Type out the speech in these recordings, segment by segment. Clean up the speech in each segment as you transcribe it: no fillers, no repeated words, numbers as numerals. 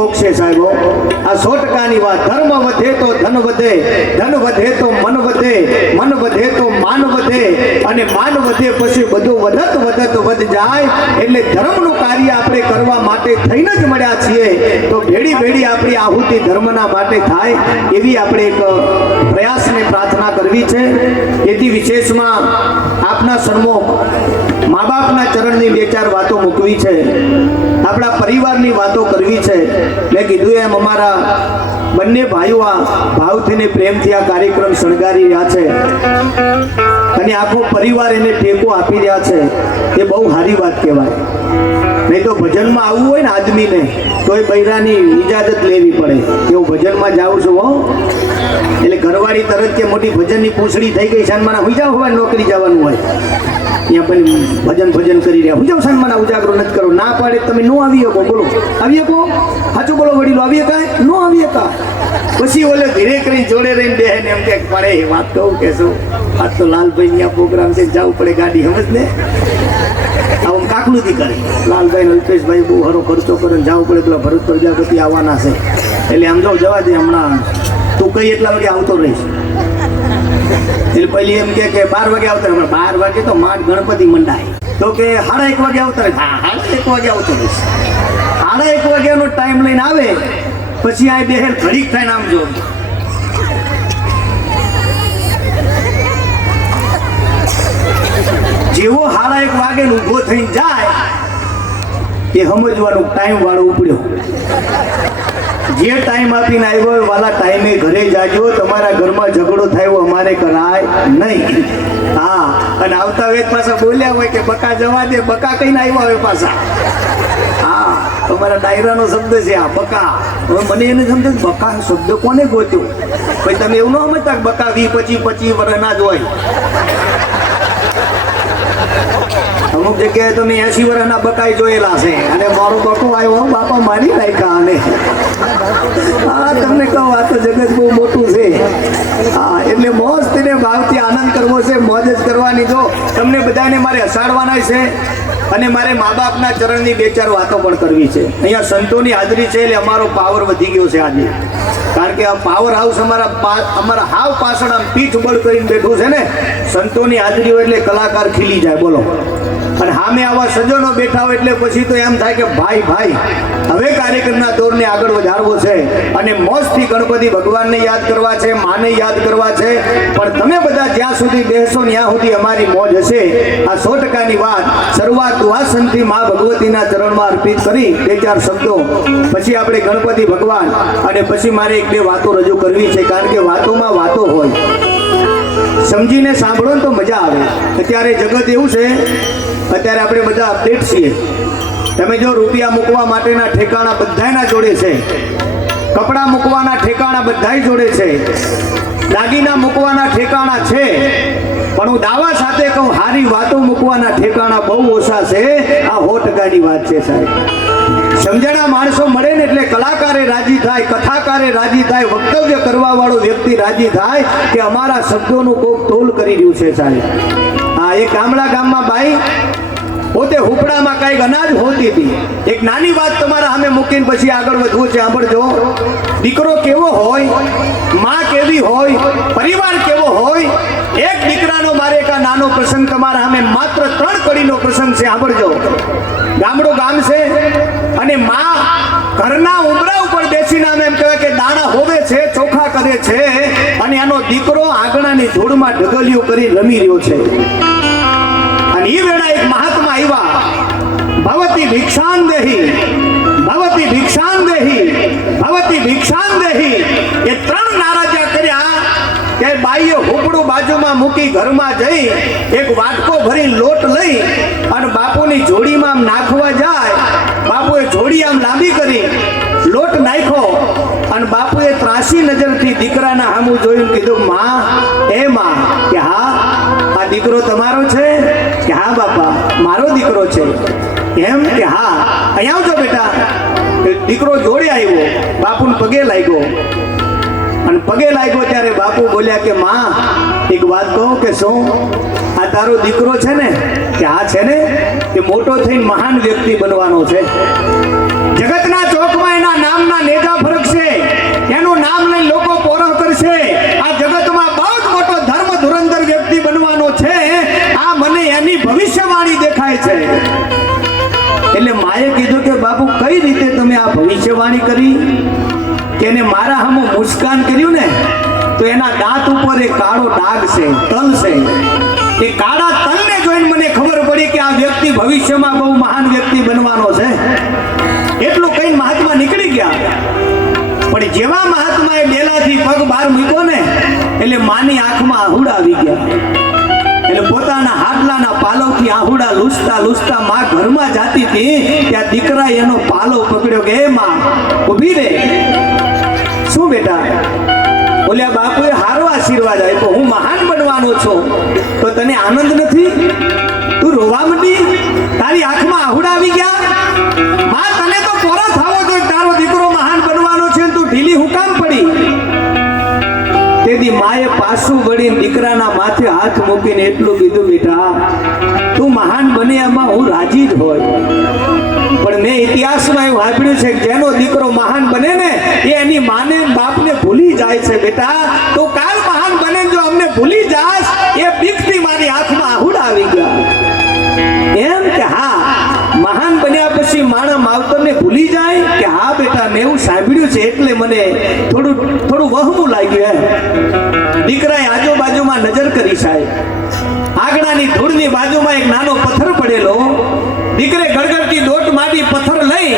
પોગશે સાહેબો. આ 100%ની વાત. ધર્મ વધે તો ધન વધે, ધન વધે તો મન વધે, મન વધે તો માન વધે, અને માન વધે પછી બધું વધત વધત વધ જાય. એટલે ધર્મનું કાર્ય આપણે કરવા માટે થઈને જ મળ્યા છીએ, તો ભેડી ભેડી આપણી આહુતિ ધર્મના માટે થાય એવી આપણે એક પ્રયાસને પ્રાર્થના કરવી છે. એથી વિશેષમાં આપના સન્મુખ મા બાપના ચરણની બે ચાર વાતો મૂકવી છે, આપણા પરિવારની વાતો કરવી છે. મેં કીધું એમ અમારા બંને ભાઈઓ આ ભાવથી ને પ્રેમથી આ કાર્યક્રમ શણગારી રહ્યા છે અને આખો પરિવાર એને ટેકો આપી રહ્યા છે. એ બહુ સારી વાત કહેવાય. નહીં તો ભજનમાં આવવું હોય ને આદમીને તો એ બૈરાની ઇજાજત લેવી પડે કે હું ભજનમાં જાઉં છું. હો એટલે ઘરવાળી તરત કે મોટી ભજનની પૂંછડી થઈ ગઈ, શાનમાના હુઈ જાવ, હોય નોકરી જવાનું હોય ત્યાં પણ ભજન કરી રહ્યા, હું જાઉં શાનમાના ઉજાગરો નથી કરો. ના પાડે તમે નો આવી શકો. બોલો આવી શકો? સાચું બોલો વડીલો, આવી શકાય? નો આવી શકાય. પછી ઓલે ધીરે કરી જોડે રહીને બે ને એમ કે પડે વાત કહું કે શું આજ તો લાલભાઈ ની આ પ્રોગ્રામ છે, જવું પડે ગાડી, સમજ ને આવું કાકલુથી કરે. લાલભાઈ અલ્પેશભાઈ બહુ સારો ખર્ચો કરે, જવું પડે. પેલા ભરત પ્રજાપતિ આવવાના છે એટલે આમ જો જવા દે, હમણાં તું કઈ એટલા વાગે આવતો રહીશ. એટલે પહેલી એમ કે 12 વાગે આવતા, હમણાં 12 વાગે તો માંડ ગણપતિ મંડાય, તો કે 1:30 વાગે આવતા રહે. હા 1:30 વાગે આવતો રહીશ. 1:30 વાગ્યાનો ટાઈમ લઈને આવે પછી આ બેહેર ઘડીક થાય નામ જો જેવો 1:30 વાગે ઊભો થઈને જાય એ સમજવાનું ટાઈમ વાળો ઉપડ્યો. જે ટાઈમ આપીને આવ્યો વાલા ટાઈમે ઘરે જાજો. તમારા ઘરમાં ઝઘડો થયો અમારે કરાય નહીં. હા, અને આવતા વેત પાછા બોલ્યા હોય કે બકા જવા દે, બકા કહીને આવ્યા હોય પાછા. હા, તમારા ડાયરાનો શબ્દ છે આ બકા. હવે મને એને સમજે બકા શબ્દ કોને ગોત્યો? ભાઈ તમે એવું ન સમજતા કે બકા 20-25 વર્ષના જ હોય. અમુક જગ્યાએ તમે 80 વર્ષના બકાઈ જોયેલા છે અને મારો બકો આવ્યો બાપા મારી નાખ્યા. અને હા તમને કહું આ તો જગત બહુ મોટું છે. હા, એટલે મોજથી ભાવથી આનંદ કરવો છે, મોજ જ કરવાની. જો તમને બધાને મારે હસાડવાના છે અને મારે મા બાપના ચરણની બે ચાર વાતો પણ કરવી છે. અહીંયા સંતોની હાજરી છે એટલે અમારો પાવર વધી ગયો છે આજે. કારણ કે આ પાવર હાઉસ અમારા હાવ પાછળ આમ પીઠ બળ કરીને બેઠું છે ને. સંતોની હાજરી હોય એટલે કલાકાર ખીલી જાય. બોલો. અને સામે આવા સજ્જનો બેઠા હોય એટલે પછી તો એમ થાય કે ભાઈ હવે કાર્યક્રમના દોરને આગળ વધારવો છે અને મોજથી ગણપતિ ભગવાનને યાદ કરવા છે, માને યાદ કરવા છે. પણ તમે બધા જ્યાં સુધી બેસો ત્યાં સુધી અમારી મોજ હશે. આ 100%ની વાત શરૂઆત દુહાસનથી મા ભગવતીના ચરણમાં અર્પિત કરી બે ચાર શબ્દો પછી આપણે ગણપતિ ભગવાન અને પછી મારે એક બે વાતો રજૂ કરવી છે. કારણ કે વાતોમાં વાતો હોય, સમજીને સાંભળો ને તો મજા આવે. અત્યારે જગત એવું છે, અત્યારે આપણે બધા અપડેટ છીએ. તમે જો રૂપિયા મૂકવા માટેના ઠેકાણા બધાના જોડે છે, કપડાં મૂકવાના ઠેકાણા બધાય જોડે છે, દાગીના મૂકવાના ઠેકાણા છે, પણ હું દાવા સાથે કહું હારી વાતો મૂકવાના ઠેકાણા બહુ ઓછા છે. આ 100%ની વાત છે સાહેબ. સમજણા માણસો મળે ને એટલે કલાકારે રાજી થાય, કથાકારે રાજી થાય, વક્તવ્ય કરવા વાળો વ્યક્તિ રાજી થાય કે અમારા શબ્દોનું કોક તોલ કરી રહ્યું છે સાહેબ. હા, એક ગામમાં બાઈ પોતે હુપડામાં કાંઈક અનાજ હોતી હતી. એક નાની વાત તમારા સામે મૂકીને પછી આગળ વધવું છે. સાંભળજો. દીકરો કેવો હોય, માં કેવી હોય, પરિવાર કેવો હોય. એક દીકરાનો મારે એક નાનો પ્રસંગ તમારા સામે માત્ર 3 કડીનો પ્રસંગ છે. સાંભળજો. ગામડું ગામ છે અને માં ઘરના ઉંબરા ઉપર બેસીને એમ કહેવાય કે દાણા હોવે છે, ચોખા કરે છે અને એનો દીકરો આંગણાની ધૂળમાં ઢગલિયું કરી રમી રહ્યો છે. અને એ વેળા એક મહાત્મા આવ્યા. ભવતી ભિક્ષાન દેહી, ભવતી ભિક્ષાન દેહી, ભવતી ભિક્ષાન દેહી. એ 3 નારાજા કર્યા કે બાઈએ હુપડું બાજુમાં મૂકી ઘરમાં જઈ એક વાટકો ભરી લોટ લઈ અને બાપુની જોડીમાં આમ નાખવા જાય. બાપુએ જોડી આમ લાંબી કરી, લોટ નાખ્યો અને બાપુએ ત્રાસી નજરથી દીકરાના સામું જોયું, કીધું માં, એ માં, કે હા આ દીકરો તમારો છે? કે હા બાપા મારો દીકરો છે. એમ? કે હા. અહીંયા આવજો બેટા. દીકરો જોડે આવ્યો, બાપુને પગે લાગ્યો અને પગે લાગ્યો ત્યારે બાપુ બોલ્યા કે માં એક વાત કહું કે શું? આ તારો દીકરો છે ને? કે હા છે ને. એ મોટો થઈને મહાન વ્યક્તિ બનવાનો છે. જગતના ચોકમાં એના નામના છે. એટલે માએ કીધું કે બાપુ કઈ રીતે તમે આ ભવિષ્યવાણી કરી કે એને મારા સામે મુસ્કાન કર્યું ને તો એના દાંત ઉપર એક કાળો ડાઘ છે, તલ છે. એ કાળા તલને જોઈને મને ખબર પડી કે આ વ્યક્તિ ભવિષ્યમાં બહુ મહાન વ્યક્તિ બનવાનો છે. એટલું કઈ મહાત્મા નીકળી ગયા. પણ જેવા મહાત્માએ ડેલાથી પગ બહાર મૂક્યો ને એટલે માની આંખમાં આહુડા આવી ગયા. એટલે પોતાના હાડલાના પાલવથી આહુડા લૂછતા લૂછતા માં ઘરમાં જાતી હતી ત્યાં દીકરાએ એનો પાલવ પકડ્યો કે એ માં ઊભી રે. શું બેટા? બોલ્યા બાપુએ હારો આશીર્વાદ આપ્યો, હું મહાન બનવાનો છું. તો તને આનંદ નથી? તું રોવા માંડી? તારી આંખમાં આહુડા આવી ગયા? માં તને તો પોરા થાવો જોઈએ, તારો દીકરો મહાન બનવાનો છે, તું ઢીલી હું કામ પડી? તેથી માએ પાછું વળીને દીકરાના માથે હાથ મૂકીને એટલું કીધું, બેટા તું મહાન બને એમાં હું રાજી જ હોય. પણ મેં ઇતિહાસમાં એવું સાંભળ્યું છે કે જેનો દીકરો મહાન બને ને એ એની માને બાપને ભૂલી જાય છે. બેટા તો કાલ મહાન બને જો અમને ભૂલી જાસ એ બીકથી મારી આંખમાં આહુડા આવી ગયા. એમ કે હા મહાન બન્યા પછી માણસ માવતરને ભૂલી જાય કે હા બેટા મેં એવું સાંભળ્યું છે એટલે મને થોડું વહમું લાગ્યું. દીકરાએ આજુબાજુમાં નજર કરી સાહેબ. આગળની ધૂળની બાજુમાં એક નાનો પથ્થર પડેલો. દીકરે ગળગળતી દોટ માંડી પથ્થર લઈ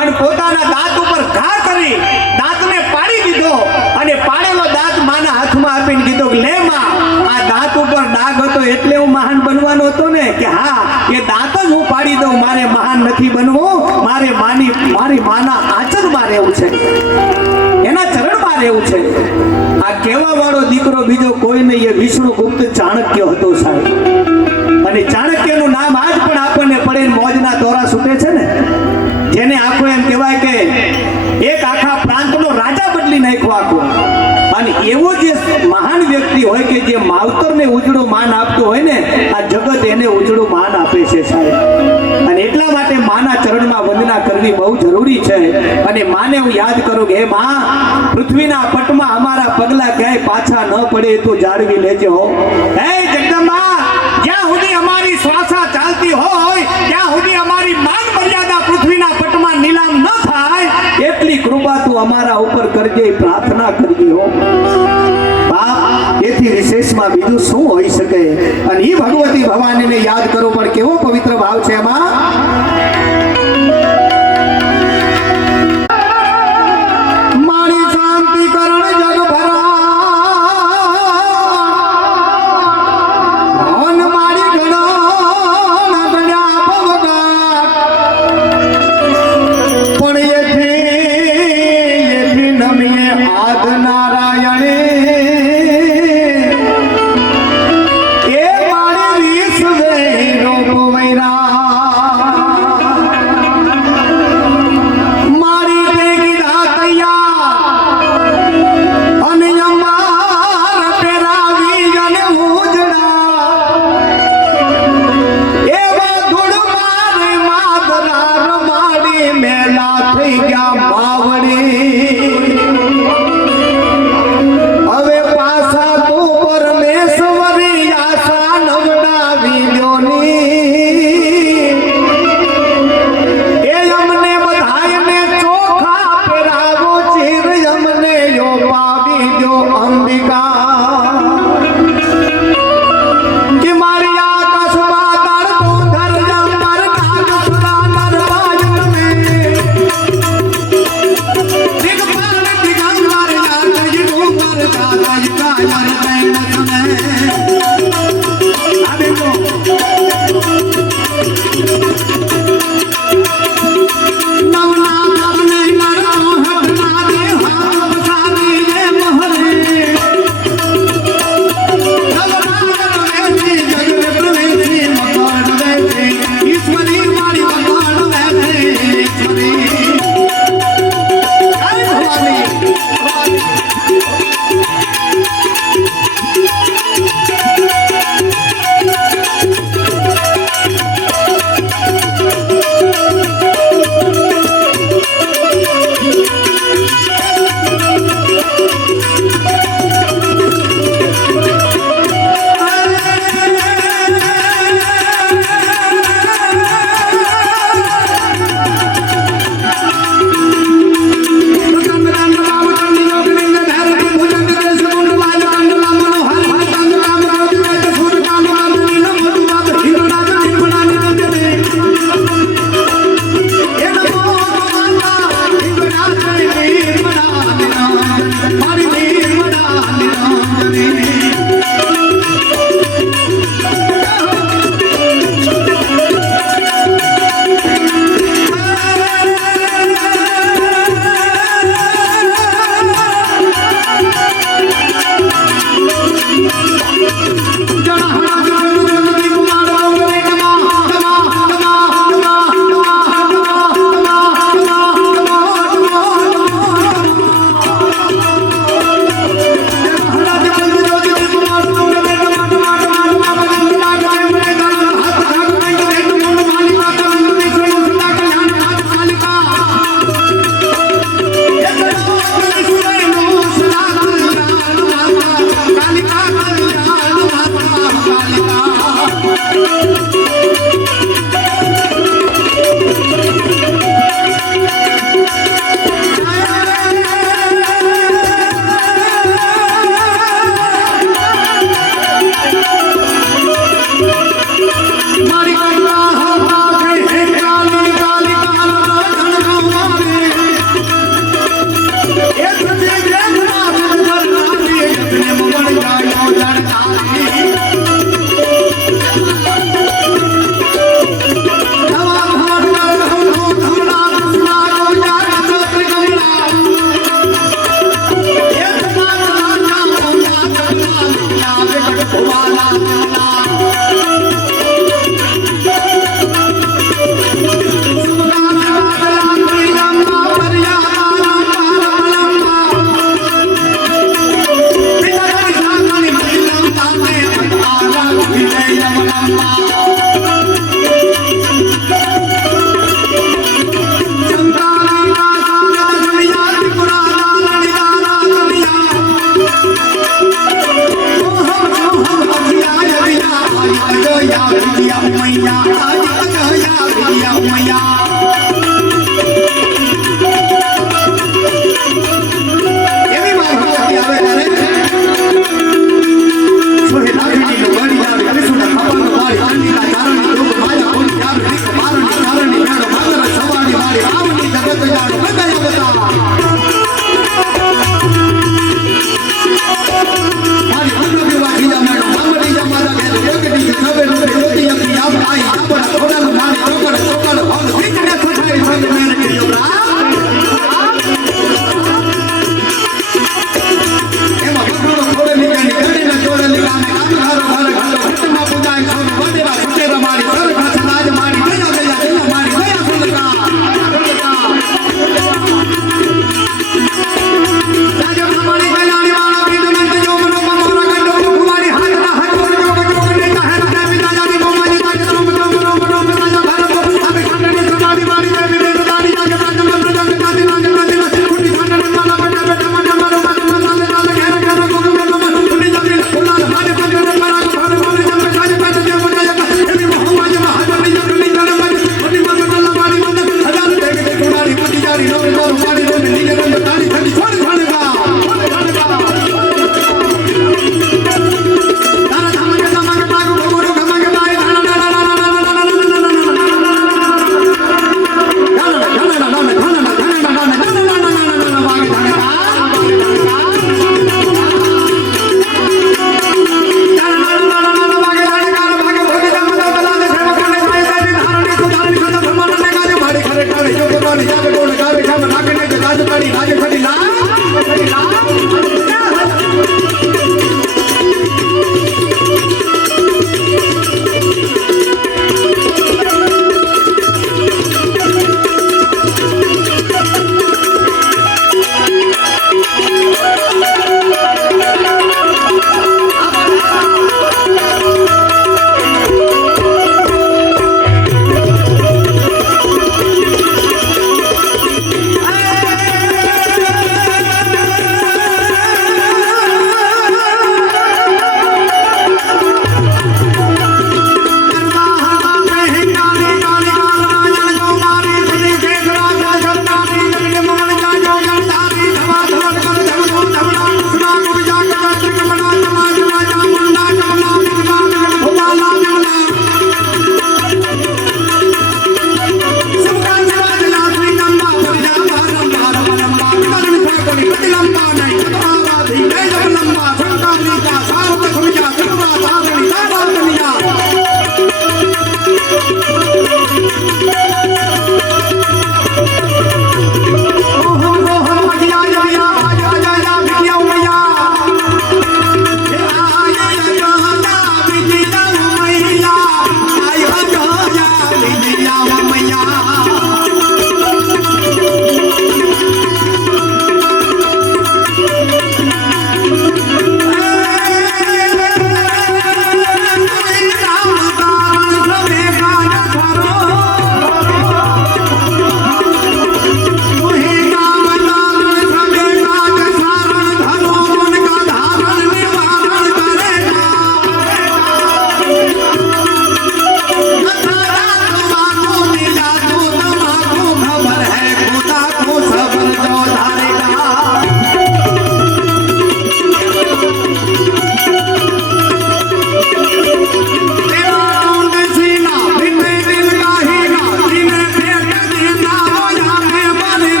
અને પોતાના દાંત ઉપર ઘા કરી દાંતને પાડી દીધો અને પાડેલો દાંત માના હાથમાં આપીને કીધો લે માં આ દાંત ઉપર ડાઘ હતો એટલે હું મહાન બનવાનો હતો ને કે હા એ દાંત જ હું પાડી દઉં. મારે મહાન નથી બનવું, મારે મારી માના આચરમાં રહેવું છે, એના ચરણમાં રહેવું છે. આ કહેવા વાળો દીકરો બીજો કોઈ નહીં, એ વિષ્ણુગુપ્ત ચાણક્ય હતો સાહેબ. અને ચાણક્યનું નામ આજ પણ આપણને પડે મોજના દોરા છૂટે છે ને. જેને આખો એમ કહેવાય કે એક આખા પ્રાંતનો રાજા બદલી નાખ્યો આખો. અને એવો જે મહાન વ્યક્તિ હોય કે જે માવતરને ઉજળું માન આપતો હોય ને આ જગત એને ઉજળું માન આપે છે સાહેબ. અને એટલા માટે માના ચરણમાં વંદના કરવી બહુ જરૂરી છે. અને માને હું યાદ કરું કે હે માં પૃથ્વીના પટમાં અમારા પગલા ક્યાંય પાછા ન પડે તો જાળવી લેજો. હે જગદંબા જ્યાં સુધી અમારી શ્વાસા ચાલતી હોય ત્યાં સુધી અમારી માન મર્યાદા પૃથ્વીના પટમાં નીલામ ન થાય એટલી કૃપા તું અમારા ઉપર કરજે, પ્રાર્થના કરજે હો બાપ. એથી વિશેષમાં બીજું શું હોઈ શકે? અને એ ભગવતી ભવાનીને યાદ કરો પણ કેવો પવિત્ર ભાવ છે એમાં. મારી શાંતિ કરણ જગ ભરા I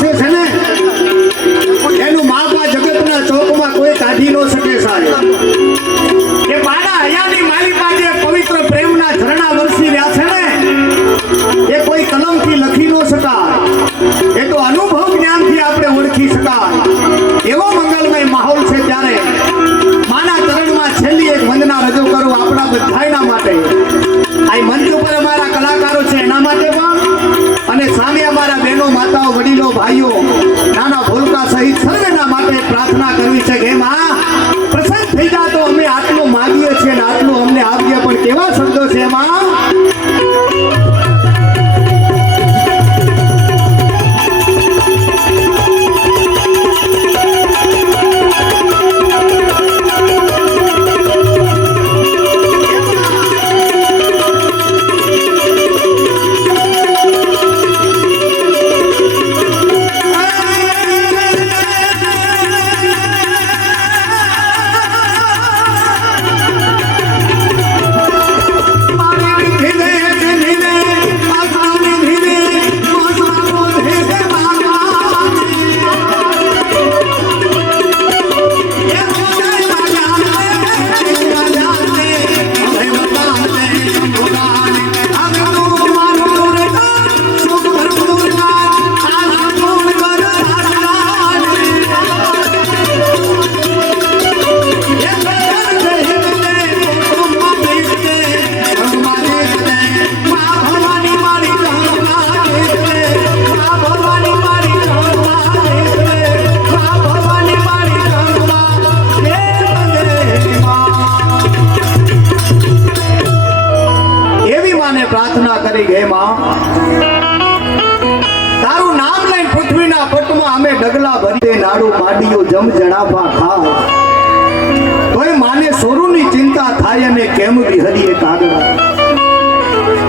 આવશે છે ને એનું માપ આ જગતના ચોકમાં કોઈ કાઢી ન શકે સાહેબ. એ બાના હયાની મારી પાસે પવિત્ર પ્રેમના ઝરણા વરસી રહ્યા છે ને એ કોઈ કલમથી લખી ન શકાય. એ તો અનુભવ જ્ઞાનથી આપણે ઓળખી શકાય. એવો મંગલમય માહોલ છે ત્યારે માના ચરણમાં છેલ્લી એક વંદના રજૂ કરું આપણા બધાયના માટે. આ મંચ ઉપર અમારા કલાકારો છે એના માટે પણ અને સામે અમારા બહેનો માતાઓ વડીલો ભાઈઓ નાના ભૂલકા સહિત સર્વેના માટે પ્રાર્થના કરવી છે કે માં પ્રસન્ન થઈ જા તો અમે આટલું માગીએ છીએ ને આટલું અમને આપીએ. પણ કેવા શબ્દો છે એમાં પ્રાર્થના કરી હે માં તારું નામ લઈને પૃથ્વીના પટમાં અમે ડગલા ભરીએ નાડું માડીઓ જમ જણાફા ખાય તોય માને સોરુની ચિંતા થાય અને કેમ વિહરીએ કાગડા.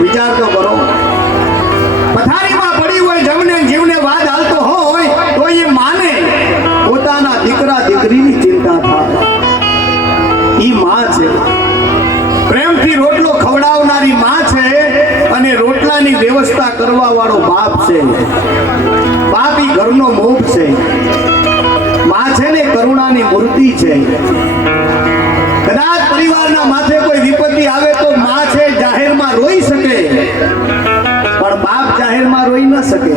વિચાર તો કરો પથારીમાં પડી હોય જમને જીવને વાદ હાલતો હોય તો એ માને પોતાના દીકરા દીકરીની ચિંતા થાય. ઈ માં છે પ્રેમથી રોટલો ખવડાવનારી માં છે અને રોટલાની વ્યવસ્થા કરવા વાળો બાપ છે. બાપ ઈ ઘરનો મોભ છે. માં છે ને કરુણાની મૂર્તિ છે. કદાચ પરિવારના માથે કોઈ વિપત્તિ આવે તો માં છે જાહેરમાં રોઈ શકે પણ બાપ જાહેરમાં રોઈ ન શકે.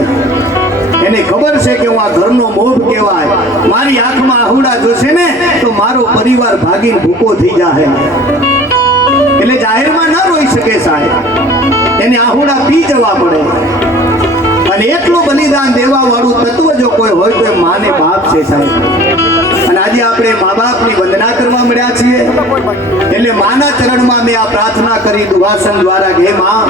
એને ખબર છે કે હું આ ઘરનો મોભ કહેવાય. મારી આંખમાં આહુડા જોશે ને તો મારો પરિવાર ભાગીને ભૂકો થઈ જાય એટલે જાહેરમાં ન રોઈ શકે સાહેબ. એને આહુડા પી જવા પડે અને એટલું બલિદાન દેવા વાળું તત્વ જો કોઈ હોય તો એ માને બાપ છે સાહેબ. અને આજે આપણે મા બાપની વંદના કરવા મળ્યા છીએ એટલે માના ચરણમાં મેં આ પ્રાર્થના કરી દુહાસન દ્વારા કે માં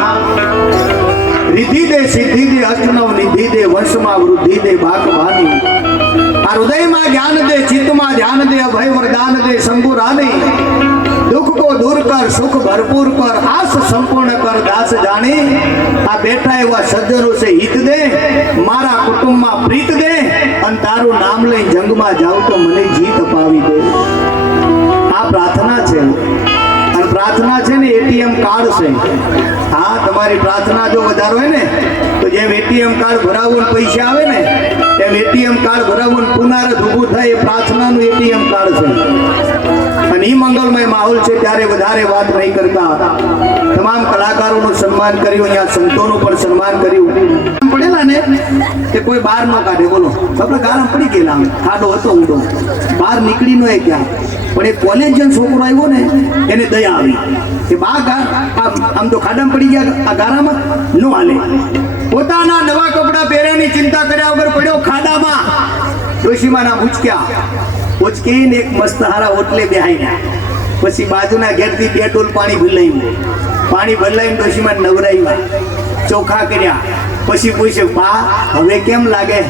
રિદ્ધિ દે સિદ્ધિ દે અષ્ટનવ નિધિ દે વંશમાં વૃદ્ધિ દે બાકવાની. આ હૃદયમાં જ્ઞાન દે ચિત્તમાં ધ્યાન દે અભય વરદાન દે શંભુ રાની. दुख को दूर कर सुख भरपूर कर आस संपूर्ण कर दास जाने. आ बैठा एवा सज्जनों से हित दे मारा कुटुंब में प्रीत दे अन तारू नाम लई जंग में जाऊं तो मने जीत पावी दे. आ प्रार्थना छे और प्रार्थना छे ने एटीएम कार्ड से. हाँ तुम्हारी प्रार्थना जो વધારો है ने तो जेम एटीएम कार्ड भरावो ने पैसा आवे ने तेम एटीएम कार्ड भरावो ने पुनरावृत्त ઊભું થાય એ પ્રાર્થનાનું એટીએમ કાર્ડ છે. અને ઈ મંગલમય માહોલ છે ત્યારે વધારે વાત નહીં કરતા તમામ કલાકારોનું સન્માન કર્યું. અહીંયા સંતોનું પણ સન્માન કર્યું. પડેલા ને કે કોઈ બહાર ન કાઢે બોલો આપણે ગારામ પડી ગયેલા ખાડો હતો ઊંડો બહાર નીકળી ન ગયા પણ એક કોલેજિયન છોકરો આવ્યો ને એને દયા આવી કે બા આમ તો ખાડામાં પડી ગયા આ ગારામાં ન હાલે. પોતાના નવા કપડા પહેર્યાની ચિંતા કર્યા વગર પડ્યો ખાડામાં. ડોશીમાના ઉચકીને એક મસ્ત હારા ઓટલે બેહાઈ પછી બાજુના ઘેરથી 2 ડોલ પાણી ભરલાઈને ડોશીમાં નવરાવ્યા ચોખા કર્યા. પછી પૂછ્યું બા હવે કેમ લાગે?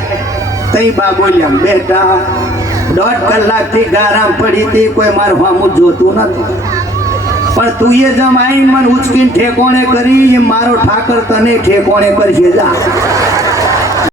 તઈ બા બોલ્યા બેટા 1.5 કલાકથી ગારામ પડી હતી કોઈ મારું હામું જોતું નથી પણ તું એ જમ આવીને મને ઉચકીને ઠેકોણે કરી મારો ઠાકર તને ઠેકોણે કરશે જા.